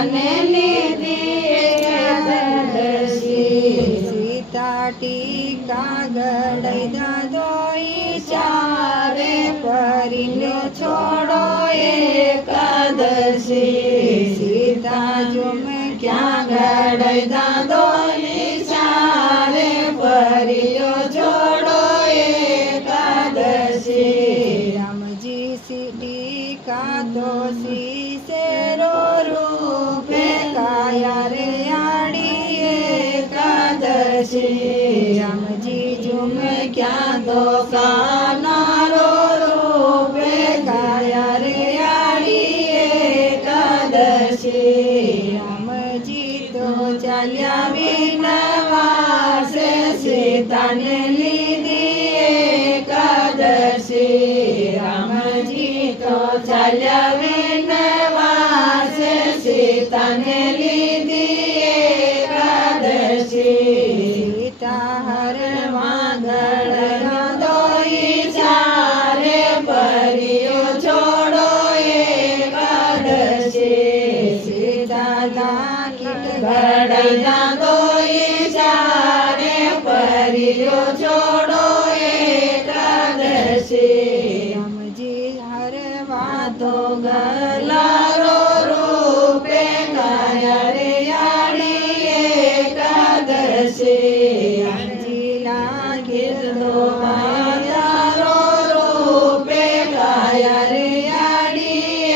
તને લીધી એકાદશી સીતા ટીકા ગળઈ દાદોઈ ચારે પરિનો છોડો એકાદશી સીતા ઝુમ ક્યાં ગળઈ દાદોની ચારે પરિયો છોડો એકાદશી રામજી સીડી કાતો શેરો રૂપે કાયા રે આડી એકાદશી રામજી ઝુમ ક્યાં તો કાનારો રૂપે કાયા રે આડી એકાદશી રામજી તો ચાલ્યા વિનવાસે સીતાને લીધી એકાદશી રામજી તો ચાલ્યા વિનવાસે સીતાને લીધી એકાદશી સીતા હરવા ગળનો દોઈ ચારે પરિયો છોડો એકાદશી સીતા લાગી ગળના દોઈ ચારે પરિયો છોડો એકાદશી રામજી હરવા તો ગલારો રૂપે કાયા રે આડી એકાદશી રામજી લાગી કીધો માયારો રૂપે કાયા રે આડી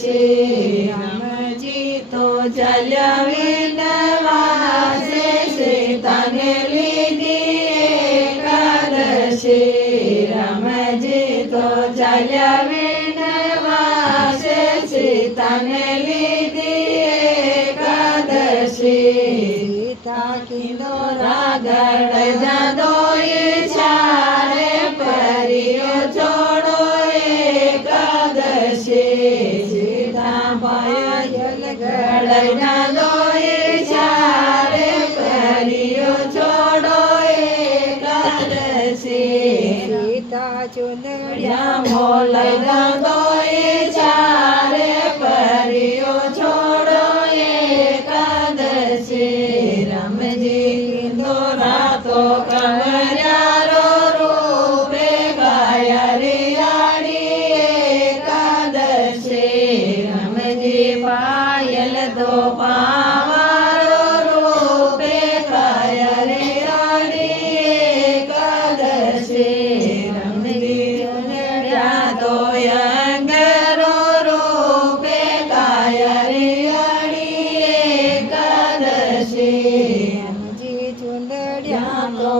એકાદશી રામજી તો ચાલ્યા વિનવાસે સીતાને લીધી એકાદશી રામજી તો ચાલ્યા વિનવાસે સીતાને લીધી એકાદશી સીતા કીધો રાગડ જાદોઈ ચારે પરિયો છોડો એકાદશી સીતા પાયલ ગળ જાદોઈ ચારે પરિયો છોડો એકાદશી સીતા ચુંદડિયા યા મોલ જાદોઈ ચારે પરિયો છોડો એકાદશી રામજી દોરા તો કંવર્યારો રૂપે કાયા રે આડી એકાદશી રામજી પાયલ તો પાવારો રૂપે કાયા રે આડી એકાદશી રામજી ચુંદડિયા તો અંગેરો રૂપે કાયા રે આડી એકાદશી રામજી ચુંદડિયા તો